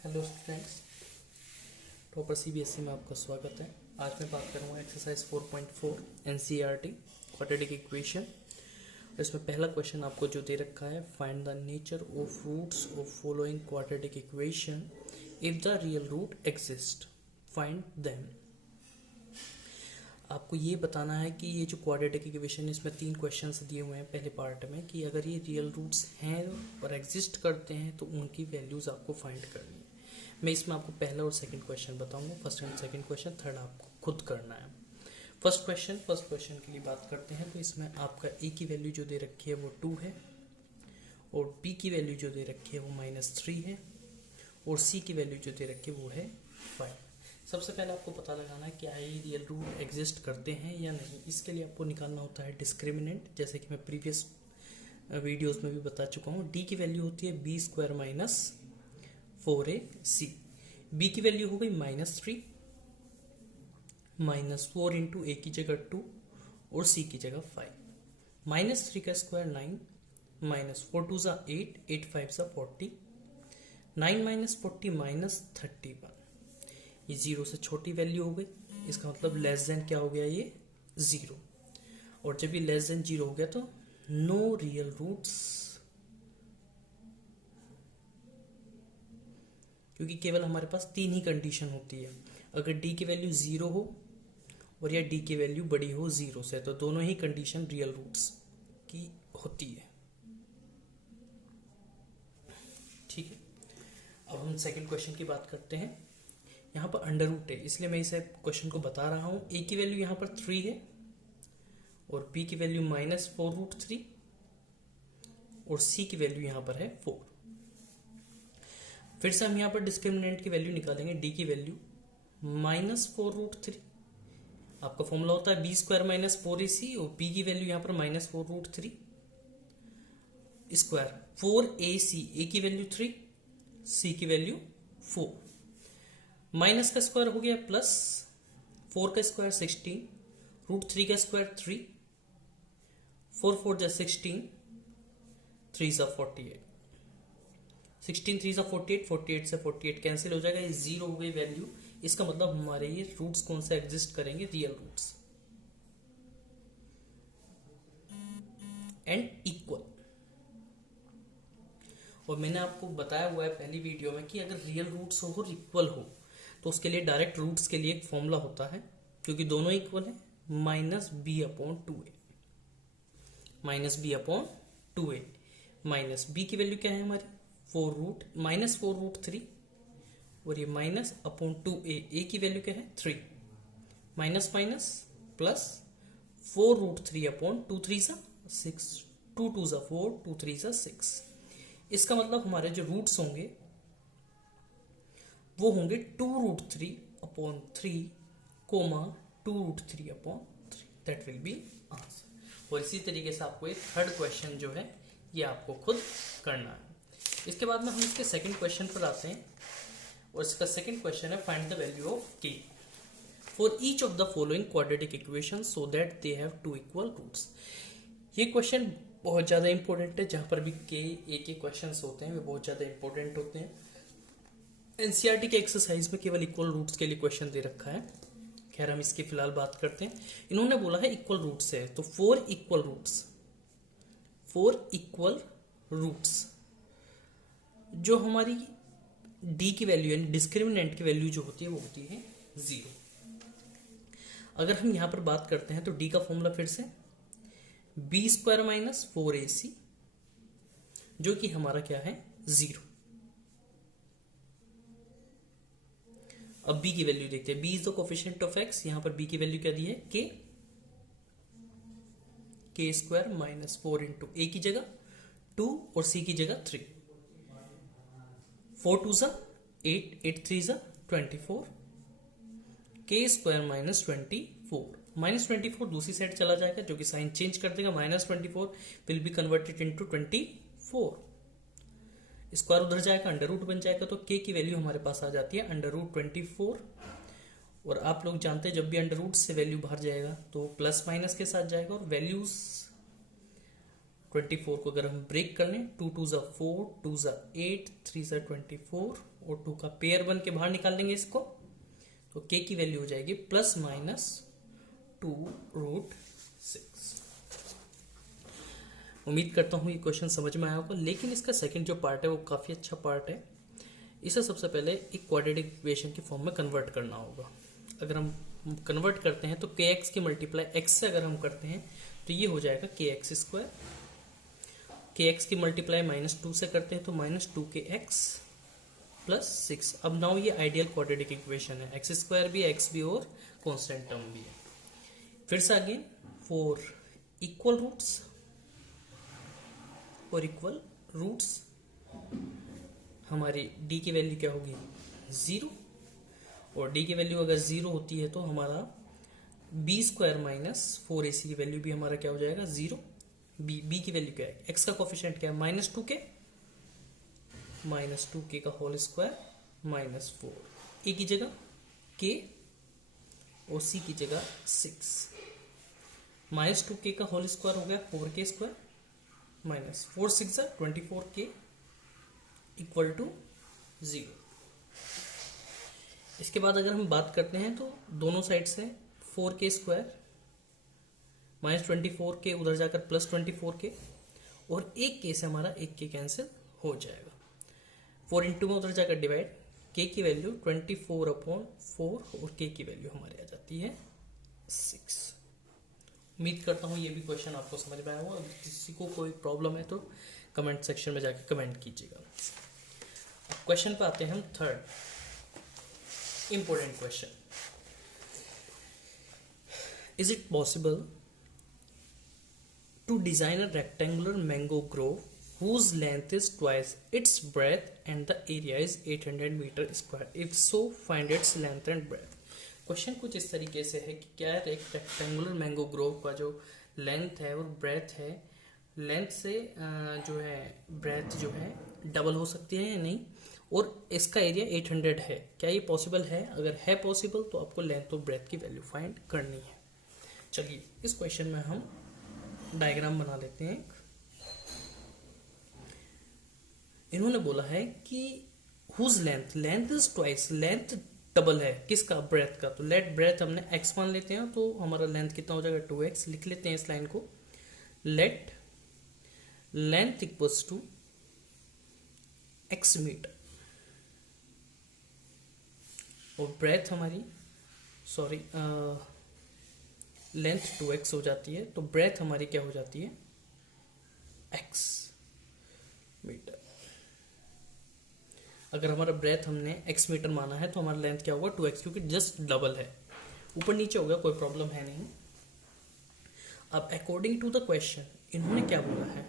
Hello students, topper CBSE में आपका स्वागत है। आज मैं बात करूँगा एक्सरसाइज 4.4 एनसीईआरटी क्वाड्रेटिक इक्वेशन। इसमें पहला क्वेश्चन आपको जो दे रखा है, find the nature of roots of following quadratic equation if the real root exist, find them. आपको ये बताना है कि ये जो क्वाड्रेटिक इक्वेशन है इसमें 3 क्वेश्चंस दिए हुए हैं पहले पार्ट में, कि अगर ये रियल रूट्स हैं और एग्जिस्ट करते हैं तो उनकी वैल्यूज आपको फाइंड करनी है। मैं इसमें आपको पहला और सेकंड क्वेश्चन बताऊंगा, first and second question, third आपको खुद करना है। फर्स्ट क्वेश्चन के लिए बात करते हैं। तो इसमें आपका ए की वैल्यू जो दे रखी है वो 2 है, और बी की वैल्यू जो दे रखी है वो -3 है, और सी की वैल्यू जो दे रखी है वो है 5। सबसे पहले आपको पता लगाना है क्या ये रियल रूट एग्जिस्ट करते हैं या नहीं। इसके लिए आपको निकालना होता है डिस्क्रिमिनेंट, जैसे कि मैं प्रीवियस वीडियोस में भी बता चुका हूँ। डी की वैल्यू होती है b² - 4ac। बी की वैल्यू हो गई -3, -4 इंटू ए की जगह 2 और सी की जगह 5। -3 का स्क्वायर 9, -4 2 ज़ा 8, 8 5 ज़ा 40, 9 - 40 -31। ये 0 से छोटी वैल्यू हो गई, इसका मतलब लेस देन क्या हो गया, ये 0। और जब ये लेस देन 0 हो गया तो नो रियल रूट्स, क्योंकि केवल हमारे पास 3 ही कंडीशन होती है। अगर डी की वैल्यू 0 हो और या डी की वैल्यू बड़ी हो 0 से, तो दोनों ही कंडीशन रियल रूट्स की होती है। ठीक है, अब हम सेकंड क्वेश्चन की बात करते हैं। यहाँ पर अंडर रूट है, इसलिए मैं इसे क्वेश्चन को बता रहा हूँ। ए की वैल्यू यहाँ पर 3 है और बी की वैल्यू -4√3 और सी की वैल्यू यहाँ पर है 4। फिर से हम यहाँ पर डिस्क्रिमिनेंट की वैल्यू निकालेंगे। डी की वैल्यू -4√3, आपका फॉर्मूला होता है b² - 4ac, और बी की वैल्यू यहाँ पर -4√3 स्क्वायर 4ac। ए की वैल्यू 3, सी की वैल्यू 4। माइनस का स्क्वायर हो गया प्लस, 4 का स्क्वायर 16, √3 का स्क्वायर 3, 4 4 जा 16, 3 सा 48, 16 3 सा 48, 48 से 48 कैंसिल हो जाएगा, ये 0 हो गई वैल्यू। इसका मतलब हमारे ये रूट्स कौन से एग्जिस्ट करेंगे, रियल रूट्स एंड इक्वल। और मैंने आपको बताया हुआ है पहली वीडियो में कि अगर रियल रूट्स हो और इक्वल हो तो उसके लिए डायरेक्ट रूट्स के लिए एक फॉर्मूला होता है, क्योंकि दोनों इक्वल है, -b/2a। -b/2a माइनस बी की वैल्यू क्या है हमारी, -4√3, और ये -/2a। ए की वैल्यू क्या है 3, माइनस माइनस प्लस 4√3/2, 3 सा 6, 2 2 सा 4, 2 3 सा 6। इसका मतलब हमारे जो रूट्स होंगे वो होंगे 2√3/3, 2√3/3। That will be answer. और इसी तरीके से आपको एक थर्ड क्वेश्चन जो है ये आपको खुद करना है। इसके बाद में हम इसके सेकंड क्वेश्चन पर आते हैं, और इसका सेकंड क्वेश्चन है find the value of k for each of the following quadratic equation so that they have 2 equal roots. ये क्वेश्चन बहुत ज़्यादा इंपॉर्टेंट है। जहाँ पर भी के ए के क्वेश्चंस होते हैं वे बहुत ज़्यादा इंपॉर्टेंट होते हैं। एनसीईआरटी के एक्सरसाइज में केवल इक्वल रूट्स के लिए क्वेश्चन दे रखा है। खैर हम इसकी फिलहाल बात करते हैं। इन्होंने बोला है इक्वल रूट्स है, तो 4 इक्वल रूट्स जो हमारी डी की वैल्यू यानी डिस्क्रिमिनेंट की वैल्यू जो होती है वो होती है 0। अगर हम यहां पर बात करते हैं तो डी का फॉर्मूला फिर से b² - 4ac, जो कि हमारा क्या है 0। अब b की वैल्यू देखते हैं। b is the coefficient of x, यहां पर b की वैल्यू क्या दी है k² - 4 इंटू a की जगह 2 और c की जगह 3, 4 2 ज़ा 8, 8 3 ज़ा 24, k² - 24। -24 दूसरी साइड चला जाएगा, जो कि साइन चेंज कर देगा। -24 will be converted into 24। Square उधर जाएगा, अंडर रूट बन जाएगा, तो k की वैल्यू हमारे पास आ जाती है √24। और आप लोग जानते हैं जब भी अंडर रूट से वैल्यू बाहर जाएगा तो प्लस माइनस के साथ जाएगा, और वैल्यूज 24 को अगर हम ब्रेक कर लें, 2 2 ज़ा 4, 2 ज़ा 8, 3 ज़ा 24 और 2 का पेयर बन के बाहर निकाल लेंगे इसको, तो k की वैल्यू हो जाएगी ±2√6। उम्मीद करता हूँ ये क्वेश्चन समझ में आया होगा, लेकिन इसका सेकंड जो पार्ट है वो काफ़ी अच्छा पार्ट है। इसे सबसे पहले एक क्वाड्रेटिक इक्वेशन की फॉर्म में कन्वर्ट करना होगा। अगर हम कन्वर्ट करते हैं तो kx की मल्टीप्लाई x से अगर हम करते हैं तो ये हो जाएगा kx²। kx की मल्टीप्लाई -2 से करते हैं तो -2kx + 6। अब नाउ ये आइडियल क्वाड्रेटिक इक्वेशन है, x² भी है, x भी और कांस्टेंट टर्म भी है। फिर से अगेन फॉर इक्वल रूट्स हमारी d की वैल्यू क्या होगी 0, और d की वैल्यू अगर 0 होती है तो हमारा b² - 4ac की वैल्यू भी हमारा क्या हो जाएगा 0। b की वैल्यू क्या है, x का कोफिशिएंट क्या है -2k का होल स्क्वायर -4, a की जगह k और c की जगह 6। -2k का होल स्क्वायर हो गया 4k² -4 6 24k = 0। इसके बाद अगर हम बात करते हैं तो दोनों साइड से 4k² -24k उधर जाकर +24k और एक k से हमारा एक k कैंसिल हो जाएगा। 4 इंटू में उधर जाकर डिवाइड, k की वैल्यू 24/4 और k की वैल्यू हमारी आ जाती है 6। उम्मीद करता हूँ ये भी क्वेश्चन आपको समझ में आया होगा। अगर किसी को कोई प्रॉब्लम है तो कमेंट सेक्शन में जाके कमेंट कीजिएगा। क्वेश्चन पे आते हैं हम third important question. Is it possible to design a rectangular mango grove whose length is twice its breadth and the area is 800 meter square? If so, find its length and breadth. Question कुछ इस तरीके से है कि क्या एक rectangular mango Grove का जो लेंथ है और ब्रेथ है, लेंथ से जो है ब्रेथ जो है डबल हो सकती है या नहीं, और इसका एरिया 800 है, क्या ये पॉसिबल है? अगर है पॉसिबल तो आपको लेंथ और ब्रेथ की वैल्यू फाइंड करनी है। चलिए इस क्वेश्चन में हम डायग्राम बना लेते हैं। इन्होंने बोला है कि whose length is twice, length double है किसका, ब्रेथ का। तो लेट ब्रेथ हमने x मान लेते हैं तो हमारा लेंथ कितना हो जाएगा 2x। लिख लेते हैं इस लाइन को, let length equals to x metre और ब्रेथ हमारी लेंथ 2x हो जाती है, तो ब्रेथ हमारी क्या हो जाती है x मीटर। अगर हमारा ब्रेथ हमने x मीटर माना है तो हमारा लेंथ क्या होगा 2x, क्योंकि जस्ट डबल है, ऊपर नीचे हो गया, कोई प्रॉब्लम है नहीं। अब अकॉर्डिंग टू द क्वेश्चन इन्होंने क्या बोला है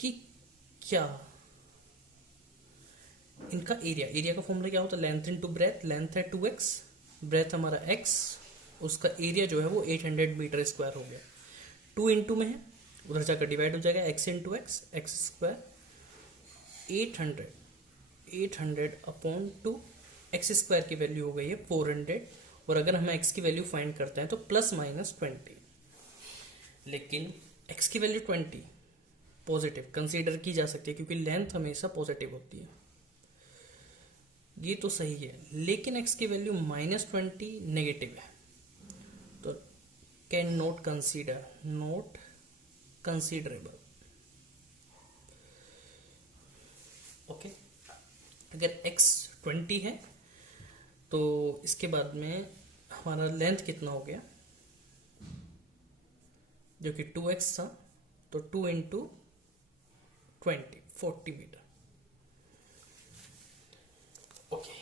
कि क्या इनका एरिया का फॉर्मूला क्या होता है, लेंथ इनटू ब्रेथ। लेंथ है 2x, ब्रेथ हमारा x, उसका एरिया जो है वो 800 मीटर स्क्वायर हो गया। 2 इंटू में है, उधर जाकर डिवाइड हो जाएगा, x into x, x², 800/2, x² की वैल्यू हो गई है 400, और अगर हम x की वैल्यू फाइंड करते हैं तो ±20। लेकिन x की वैल्यू 20 पॉजिटिव कंसीडर की जा सकती है क्योंकि लेंथ हमेशा पॉजिटिव होती है, ये तो सही है। लेकिन x की वैल्यू -20 नेगेटिव है, तो कैन नॉट कंसीडरेबल। ओके, अगर x 20 है तो इसके बाद में हमारा लेंथ कितना हो गया, जो कि 2x था, तो 2 इंटू 20 40 मीटर। ओके,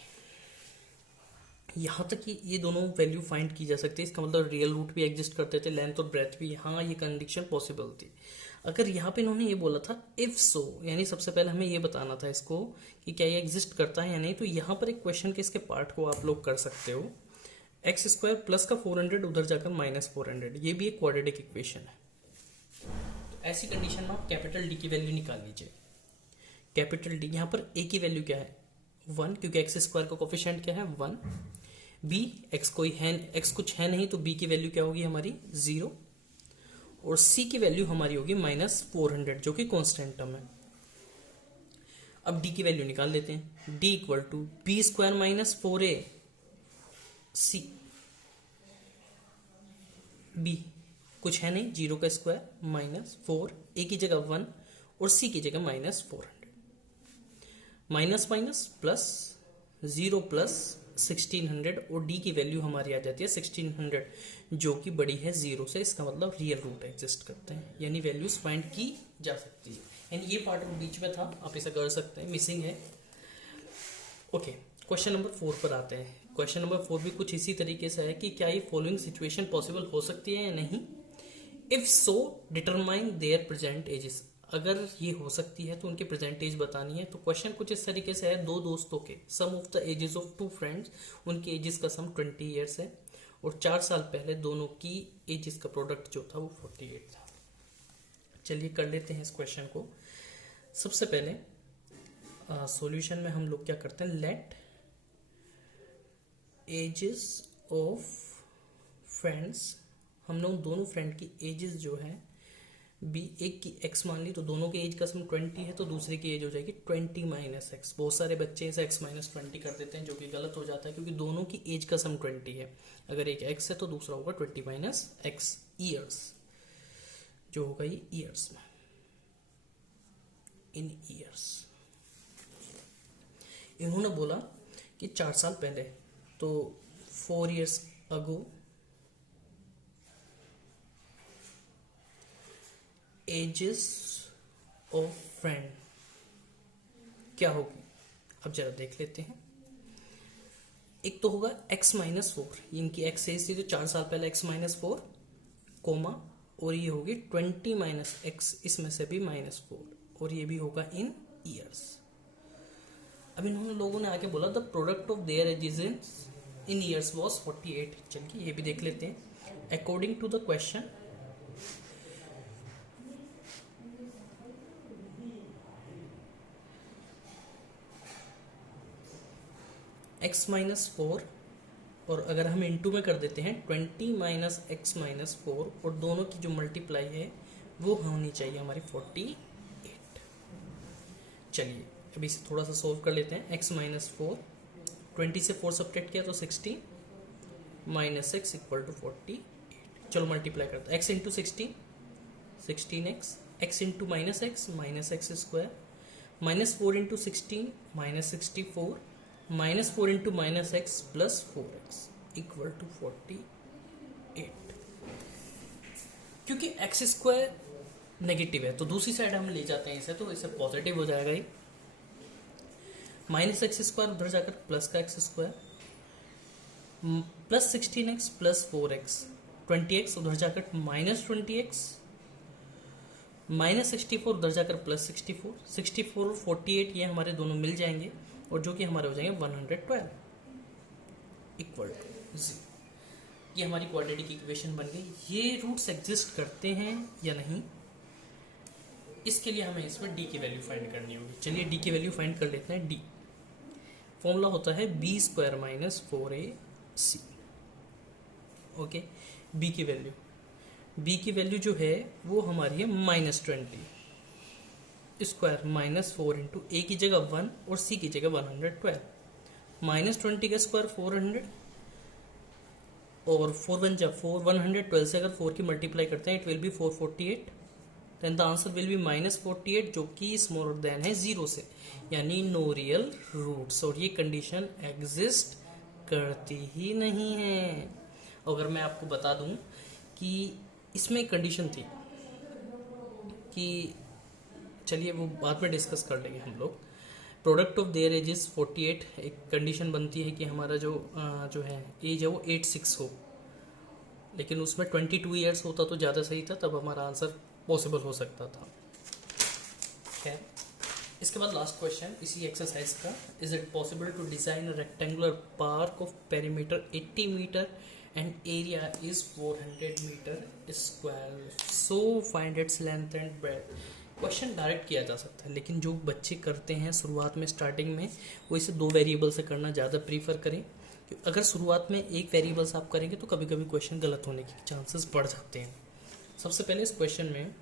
यहाँ तक कि ये दोनों वैल्यू फाइंड की जा सकती है, इसका मतलब रियल रूट भी एग्जिस्ट करते थे, लेंथ और ब्रेथ भी, हाँ ये कंडीशन पॉसिबल थी। अगर यहाँ पे इन्होंने ये बोला था इफ सो, यानी सबसे पहले हमें ये बताना था इसको कि क्या ये एग्जिस्ट करता है या नहीं, तो यहाँ पर एक क्वेश्चन के इसके पार्ट को आप लोग कर सकते हो, x² प्लस का 400 उधर जाकर -400, ये भी एक क्वाड्रेटिक इक्वेशन है। तो ऐसी कंडीशन में आप कैपिटल D की वैल्यू निकाल लीजिए। कैपिटल D, यहाँ पर a की वैल्यू क्या है 1, क्योंकि x² का कोफिशिएंट क्या है 1। b, x कुछ है नहीं तो b की वैल्यू क्या होगी हमारी 0, और सी की वैल्यू हमारी होगी -400 जो कि कांस्टेंट टर्म है। अब डी की वैल्यू निकाल लेते हैं। D equal to b square -4a c, b कुछ है नहीं, 0 का स्क्वायर -4, ए की जगह 1 और सी की जगह -400, माइनस माइनस प्लस 0 प्लस 1600 और डी की वैल्यू हमारी आ जाती है 1600 जो कि बड़ी है 0 से। इसका मतलब रियल रूट एग्जिस्ट करते हैं, यानी वैल्यूज फाइंड की जा सकती है। यानी ये पार्ट बीच में था, आप इसे कर सकते हैं, मिसिंग है। ओके, क्वेश्चन नंबर 4 पर आते हैं। क्वेश्चन नंबर 4 भी कुछ इसी तरीके से है कि क्या ये फॉलोइंग सिचुएशन पॉसिबल हो सकती है या नहीं। If so determine there present ages, अगर ये हो सकती है तो उनके प्रेजेंट एज बतानी है। तो क्वेश्चन कुछ इस तरीके से है, दो दोस्तों के sum of the ages of two friends, उनके एजेस का सम 20 ईयर्स है और 4 साल पहले दोनों की एजेस का प्रोडक्ट जो था वो 48 था। चलिए कर लेते हैं इस क्वेश्चन को। सबसे पहले सॉल्यूशन में हम लोग क्या करते हैं, लेट एजेस ऑफ फ्रेंड्स, हमने उन दोनों फ्रेंड की एजेस जो है बी, एक की एक्स मान ली तो दोनों के एज का सम 20 है, तो दूसरे की एज हो जाएगी 20 माइनस एक्स। बहुत सारे बच्चे इसे x माइनस 20 कर देते हैं जो कि गलत हो जाता है, क्योंकि दोनों की एज का सम 20 है। अगर एक x है तो दूसरा होगा 20 माइनस एक्स ईयर्स, जो होगा ये ईयर्स में, इन ईयर्स। इन्होंने बोला कि 4 साल पहले, तो 4 years ago ages of friend क्या होगी। अब जरा देख लेते हैं। एक तो होगा x माइनस 4, इनकी x एज थी तो 4 साल पहले x माइनस 4 कोमा, और ये होगी 20 माइनस एक्स, इसमें से भी -4, और ये भी होगा इन ईयर्स। अब इन्होंने लोगों ने आके बोला the product of their ages in years was 48। चलिए ये भी देख लेते हैं। According to the question, x minus 4 और अगर हम इंटू में कर देते हैं 20 माइनस एक्स माइनस 4, और दोनों की जो मल्टीप्लाई है वो होनी चाहिए हमारी 48। चलिए अभी इसे थोड़ा सा सोल्व कर लेते हैं। x माइनस 4, 20 से 4 सब्ट्रैक्ट किया तो 16 माइनस एक्स इक्वल टू 48। चलो मल्टीप्लाई करते हैं, x into 16x, x into minus x square, minus 4 into 16 minus 64, minus 4 into minus x plus 4x equal to 48। क्योंकि एक्स स्क्वायर नेगेटिव है तो दूसरी साइड हम ले जाते हैं इसे, तो इसे पॉजिटिव हो जाएगा ये। माइनस एक्स स्क्वायर उधर जाकर प्लस का x square, plus 16x plus 4x, 20x उधर जाकर माइनस 20x, माइनस 64 उधर जाकर प्लस 64, 64 और 48 ये हमारे दोनों मिल जाएंगे और जो कि हमारे हो जाएंगे 112 इक्वल टू 0। ये हमारी क्वाड्रेटिक इक्वेशन बन गई। ये रूट्स एग्जिस्ट करते हैं या नहीं, इसके लिए हमें इसमें डी की वैल्यू फाइंड करनी होगी। चलिए डी की वैल्यू फाइंड कर लेते हैं। डी फॉर्मूला होता है b square minus 4ac। Okay, b की वैल्यू जो है वो हमारी है -20 स्क्वायर माइनस 4 इंटू ए की जगह 1 और सी की जगह 112। -20 का स्क्वायर 400 और 4 1 जा 4, 112 से अगर 4 की मल्टीप्लाई करते हैं it will be 448, then the answer will be -48 जो कि स्मॉलर देन है 0 से, यानी नो रियल रूट्स। और ये कंडीशन एग्जिस्ट करती ही नहीं है। अगर मैं आपको बता दूं कि इसमें एक कंडीशन थी कि, चलिए वो बाद में डिस्कस कर लेंगे हम लोग। Product of their age is 48, एक कंडीशन बनती है कि हमारा जो है एज है वो 86 हो, लेकिन उसमें 22 ईयर्स होता तो ज़्यादा सही था, तब हमारा आंसर पॉसिबल हो सकता था। खैर, इसके बाद लास्ट क्वेश्चन इसी एक्सरसाइज का, is it possible to design a rectangular park of perimeter 80 metre and area is 400 metre square, so find its length and breadth. Question direct किया जा सकता है, लेकिन जो बच्चे करते हैं शुरुआत में स्टार्टिंग में, वो इसे 2 वेरिएबल से करना ज़्यादा प्रीफर करें। अगर शुरुआत में एक वेरिएबल से आप करेंगे तो कभी कभी क्वेश्चन गलत होने के चांसेस बढ़ जाते हैं। सबसे पहले इस क्वेश्चन में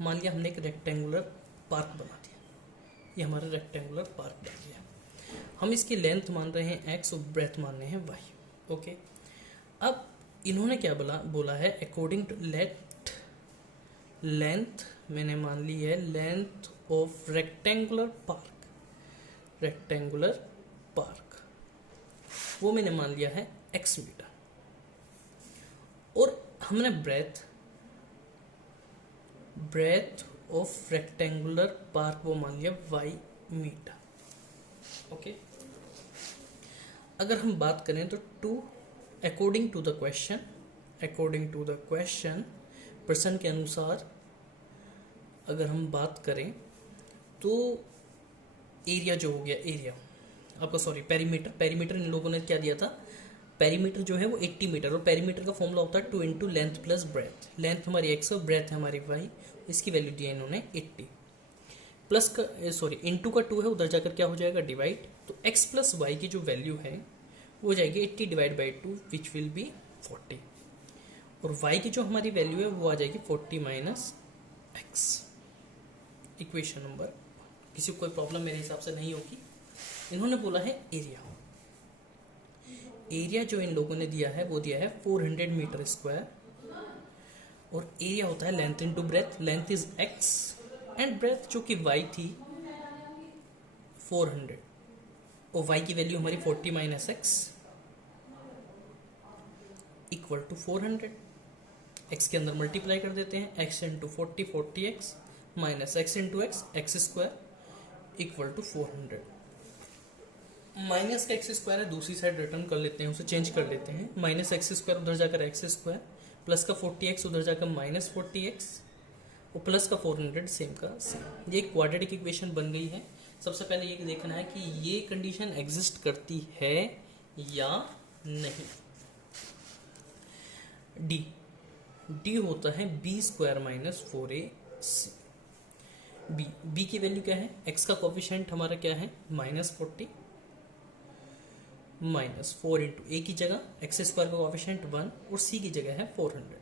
मान लिया हमने एक रेक्टेंगुलर पार्क बना दिया, ये हमारा रेक्टेंगुलर पार्क बन गया। हम इसकी लेंथ मान रहे हैं x और ब्रेथ मान रहे हैं y। ओके, अब इन्होंने क्या बोला है अकॉर्डिंग टू लेंथ मैंने मान ली है लेंथ ऑफ रेक्टेंगुलर पार्क, वो मैंने मान लिया है x मीटर, और हमने ब्रेथ ऑफ रेक्टेंगुलर पार्क वो मान लिया y मीटर। ओके, अगर हम बात करें तो अकॉर्डिंग टू द क्वेश्चन प्रश्न के अनुसार अगर हम बात करें तो एरिया जो हो गया, एरिया आपका सॉरी पेरीमीटर इन लोगों ने क्या दिया था, पेरीमीटर जो है वो 80 मीटर, और पेरीमीटर का फॉर्मूला होता है 2 into length plus breadth. Length हमारी x और ब्रेथ है हमारी y, इसकी वैल्यू दी है इन्होंने 80, प्लस का सॉरी इंटू का 2 है, उधर जाकर क्या हो जाएगा डिवाइड, तो x प्लस y की जो वैल्यू है वो हो जाएगी 80 divide by 2 which will be 40, और y की जो हमारी वैल्यू है वो आ जाएगी 40 माइनस x। इक्वेशन नंबर, किसी को कोई प्रॉब्लम मेरे हिसाब से नहीं होगी। इन्होंने बोला है एरिया जो इन लोगों ने दिया है वो दिया है 400 मीटर स्क्वायर, और एरिया होता है length into breadth, length is x and breadth जो कि y थी 400, और y की वैल्यू हमारी 40 minus x equal to 400। x के अंदर मल्टीप्लाई कर देते हैं, x into 40x minus x into x square equal to 400। माइनस का एक्स स्क्वायर है, दूसरी साइड रिटर्न कर लेते हैं, उसे चेंज कर लेते हैं, माइनस एक्स स्क्वायर उधर जाकर एक्स स्क्वायर, प्लस का 40x उधर जाकर माइनस 40x, और प्लस का 400 सेम का सेम। ये क्वाड्रेटिक इक्वेशन बन गई है। सबसे पहले ये देखना है कि ये कंडीशन एग्जिस्ट करती है या नहीं। डी होता है b square minus 4ac। B की वैल्यू क्या है, एक्स का कोफिशिएंट हमारा क्या है -40 माइनस 4 इंटू ए की जगह एक्स स्क्वायर का कोफिशिएंट 1 और सी की जगह है 400,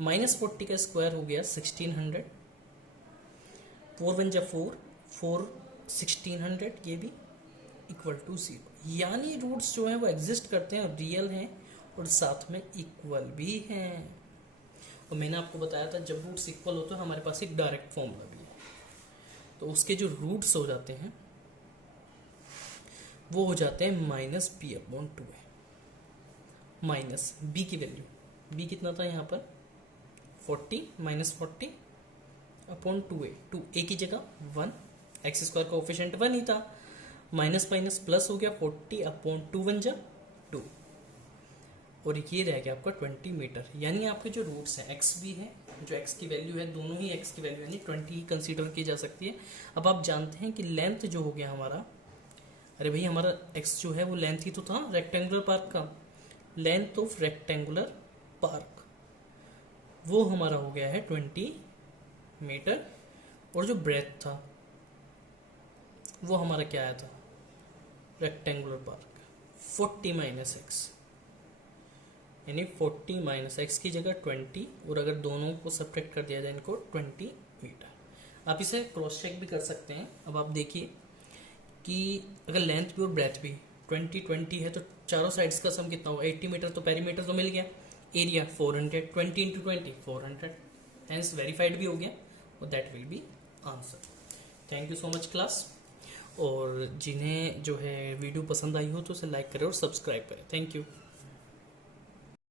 -40 का स्क्वायर हो गया 1600, 4 1 जा 4 1600, ये भी इक्वल टू 0। यानी रूट्स जो है वो एग्जिस्ट करते हैं, रियल हैं और साथ में इक्वल भी हैं। और मैंने आपको बताया था जब रूट्स इक्वल होते हैं हमारे पास एक डायरेक्ट फॉर्मूला भी है, तो उसके जो रूट्स हो जाते हैं वो हो जाते हैं -b/2 है। माइनस b की वैल्यू, b कितना था यहाँ पर 40 -40 अपॉन 2a, 2a की जगह 1, एक्स स्क्वायर का कोफिशिएंट 1 ही था, माइनस माइनस प्लस हो गया 40 अपॉन 2 1 जा 2, और ये रह गया आपका 20 मीटर। यानी आपके जो रूट्स हैं x भी है, जो x की वैल्यू है, दोनों ही x की वैल्यू यानी 20 ही कंसीडर की जा सकती है। अब आप जानते हैं कि लेंथ जो हो गया हमारा, अरे भाई हमारा x जो है वो लेंथ ही तो था रेक्टेंगुलर पार्क का, लेंथ ऑफ रेक्टेंगुलर पार्क वो हमारा हो गया है 20 मीटर, और जो ब्रेथ था वो हमारा क्या आया था रेक्टेंगुलर पार्क 40 माइनस एक्स, यानी 40 माइनस एक्स की जगह 20, और अगर दोनों को सब्ट्रैक्ट कर दिया जाए इनको 20 मीटर। आप इसे क्रॉस चेक भी कर सकते हैं। अब आप देखिए कि अगर लेंथ भी और ब्रेथ भी 20 है तो चारों साइड्स का सम कितना होगा 80 मीटर, तो पेरीमीटर तो मिल गया, एरिया 400, 20 इंटू 20 400, हेंस वेरीफाइड भी हो गया, और that will be answer. Thank you so much class, और जिन्हें जो है वीडियो पसंद आई हो तो उसे लाइक करें और सब्सक्राइब करें। Thank you.